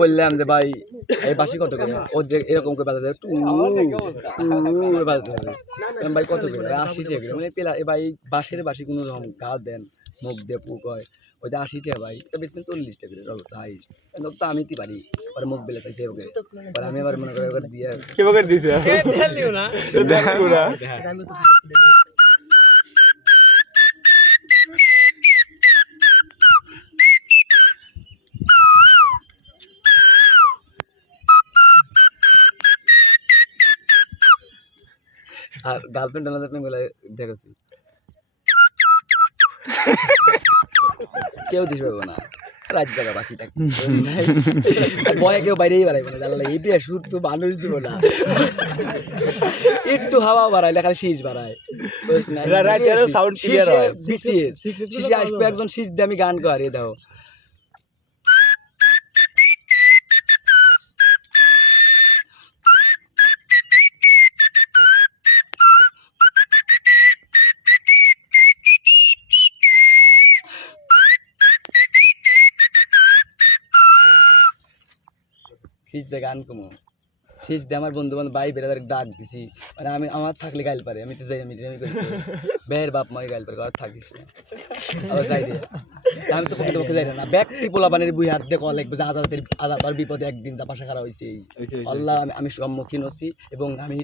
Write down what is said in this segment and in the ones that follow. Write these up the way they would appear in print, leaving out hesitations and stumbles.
বললাম যে ভাই এই বাসি কত করে, ও যে এরকম করে বাজাতে টু বাজাতে হবে, ভাই কত করে 80 টাকা, মানে পেলা ভাই বাঁশের বাসি কোনো রকম গা দেন মুখ দিয়ে পুক হয় ওইটা 80 টাকা ভাই, তো বেশি 40 টাকা চাইস তো আমি কি পারি পরে মুখ বেলে পাইছি ওকে, পরে আমি আবার মনে করি ওকে দিয়ে কি বকর দিছে না দেখো না আর গার্লফ্রেন্ড আলাদা প্রেম বলে দেখেছি কেউ দিস পাবো না রাত জায়গা বাকি থাকবে বয়ে কেউ বাইরেই বাড়াইবে না, জানলা এই বিয়ে শুধু তো মানুষ দিব না, একটু হাওয়া বাড়াইলে খালি শীষ বাড়ায় সাউন্ড ক্লিয়ার হয় শীষে আসবে একজন শীষ দিয়ে আমি গান করি দাও শীষ দিয়ে গান কমো, শীষ দিয়ে আমার বন্ধু বান্ধব ভাই বেড়ে ডাক দিছি, মানে আমি আমার থাকলে গাইল পারে, আমি তো যাই আমি বের বাপ মাই গাইল পারে, আর থাকিস না আবার যাই দিয়ে আমি তো কখনো যাই না ব্যক্তি পোলাপানের বুই হাত দিয়ে কল লাগবে যে আজাদের বিপদে একদিন যা পাশা খারাপ হয়েছে আল্লাহ আমি সম্মুখীন হচ্ছি এবং আমি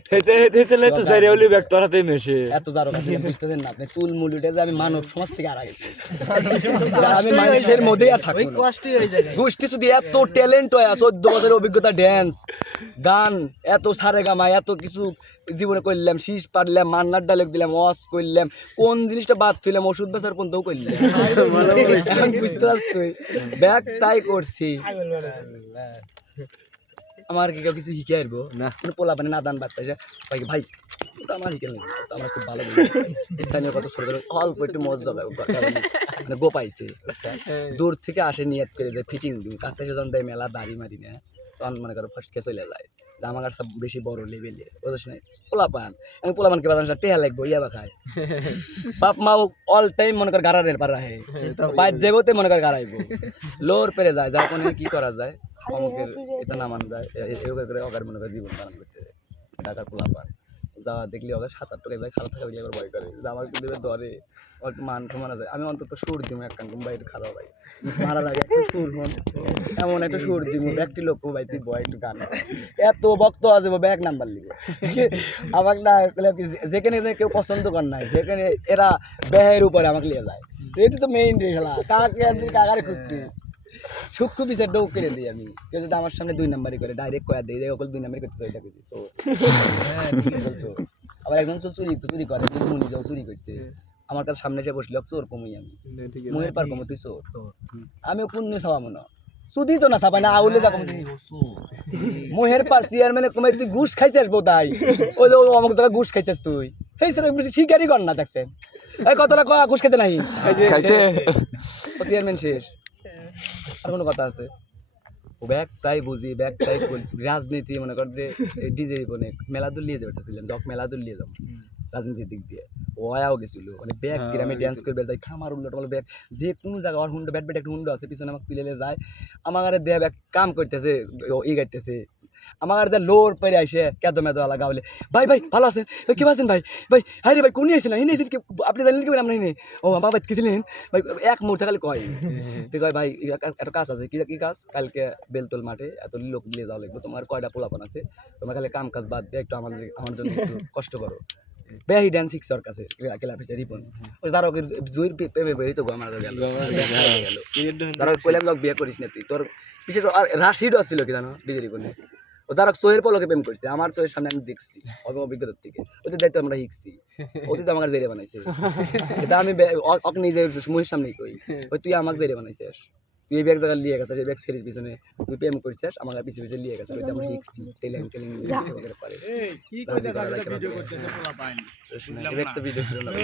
এত যারো কাছে বুঝতেছেন না আপনি চুল মুল উঠে যে আমি মানব সমাজ থেকে আর গেছি, আমি মানুষের মধ্যেই আর থাকবো গোষ্ঠী শুধু এত ট্যালেন্ট হয় 14 বছরের অভিজ্ঞতা ড্যান্স গান এত সারে গামা এত কিছু জীবনে করলাম, শীষ পারলাম, মান্নার ডায়লগ দিলাম, ওয়াশ করলাম, কোন জিনিসটা বাদ তুইলাম ওষুধ বেচার পর্যন্তও করলাম, এখন বুঝতে পারছ তুই ব্যাগ তাই করছি, আমার কি কেউ কিছু শিখে আসবো না, পোলা পানি নাদান বাচ্চা ভাই ভাই তো আমার শিখে নেই, তো আমার খুব ভালো স্থানীয় কত ছোট অল্প একটু মজা মানে গোপাইছে দূর থেকে আসে নিয়ত করে দেয় ফিটিং দিন কাছে এসে যখন দেয় মেলা দাড়ি মারি না তখন মনে করো ফার্স্টকে চলে যায়, আমার কাছে বেশি বড় লেভেলে বুঝছ না পোলাপান, আমি পোলাপানকে বাদাম টেহা লাগবো ইয়া বা খায় বাপ মা অল টাইম মনে কর গাড়ারের পার রাখে বাইর যাবোতে মনে কর গাড়াইবো লোর পেরে যায় যার কোনো কি করা যায় অমুকের এটা নামান যায় এভাবে করে অগার মনে করে জীবন পালন করতে যায় ঢাকার পোলাপান যাওয়া দেখলি ওদের 7-8 টাকা যায় খারাপ থাকা দিয়ে আবার ভয় করে আমার কিন্তু ধরে একটু মান সমান আছে, আমি অন্তত সুর দিব এক কান বাইরে খারাপ ভাই মারার আগে একটু সুর হন এমন একটা সুর দিব একটি লোক ভাই তুই বয় একটু গান এত বক্ত আছে ব্যাগ নাম্বার লিখে আমার না যেখানে কেউ পছন্দ কর নাই যেখানে এরা ব্যয়ের উপরে আমাকে নিয়ে যায় এটি তো মেইন খেলা কাকে কাকারে খুঁজছি সূক্ষ্ম বিচার ডোক করে দিই আমি কেউ যদি আমার সামনে 2 নাম্বারই করে ডাইরেক্ট কয়া দিই ওগুলো 2 নাম্বারই করতে এটা বুঝি তো আবার একদম চুরি করে মুনি যাও চুরি করছে আমার কাছে সামনে এসে বসলে চোর কমই আমি মুহের পার কমো তুই চোর আমিও পুণ্য ছাওয়া মনে শুধু তো না ছাপাই না আউলে যা কম মুহের পার চেয়ারম্যানে কমাই তুই ঘুষ খাইছিস বোধহয় ওই অমুক জায়গায় ঘুষ খাইছিস তুই এই সেটা শিকারই কর না দেখছেন এই কতটা ঘুষ খেতে নাই চেয়ারম্যান শেষ আর কোনো কথা আছে ও ব্যাগটাই বুঝি ব্যাগটাই রাজনীতি মনে কর যে ডিজে অনেক মেলাদুল নিয়ে যাবে চাচ্ছিলাম ডক মেলাদুল নিয়ে যাবো রাজনীতির দিক দিয়ে ওয়াও গেছিল মানে ব্যাগ গ্রামে ড্যান্স করবে তাই খামার উন্ডো টমাল ব্যাগ যে কোনো জায়গায় আর হুন্ডো ব্যাট ব্যাট একটা হুন্ডো আছে পিছনে আমাকে তুলে যায় আমার দেয়া ব্যাগ কাম করতেছে ই গাইতেছে আমার লোর পেরে আসে কেদ মেদো আলা গাওলে ভাই ভাই ভালো আছেন কি আছেন ভাই ভাই হাই রে ভাই কোন আছেন এই নিয়েছেন আপনি জানেন কি আমরা নেই ও বাবা কি ছিলেন ভাই এক মুহূর্তে খালি কয় তুই কয় ভাই একটা কাজ আছে কি কাজ কালকে বেলতল মাঠে এত লোক নিয়ে যাওয়া লাগবে তোমার কয়টা পোলাপান আছে তোমার খালি কাম কাজ বাদ দিয়ে একটু আমার জন্য একটু কষ্ট করো বেহি ডান্স শিখছর কাছে কেলা ফিচার রিপন ওই যারা ওকে জুইর প্রেমে বেরি তো আমার গেল যারা কইলাম লোক বিয়ে করিস না তুই তোর বিশেষ রাশিদও আসছিল কি জানো ডিজে রিপনে ও যারা চোহের পলকে প্রেম করছে আমার চোহের সামনে আমি দেখছি অভিজ্ঞতার থেকে ওদের দায়িত্ব আমরা শিখছি ওদের তো আমার জেরে বানাইছে এটা আমি নিজে মুহের সামনেই কই ওই তুই আমাকে জেরে বানাইছিস তুই এই ব্যাগ জায়গা লিয়ে গেছিস এই ব্যাগ ছেড়ির পিছনে তুই প্রেম করছিস আমার পিছিয়ে পিছিয়ে লিয়ে গেছিস ওইটা আমরা শিখছি টেলিং পারে ভিডিও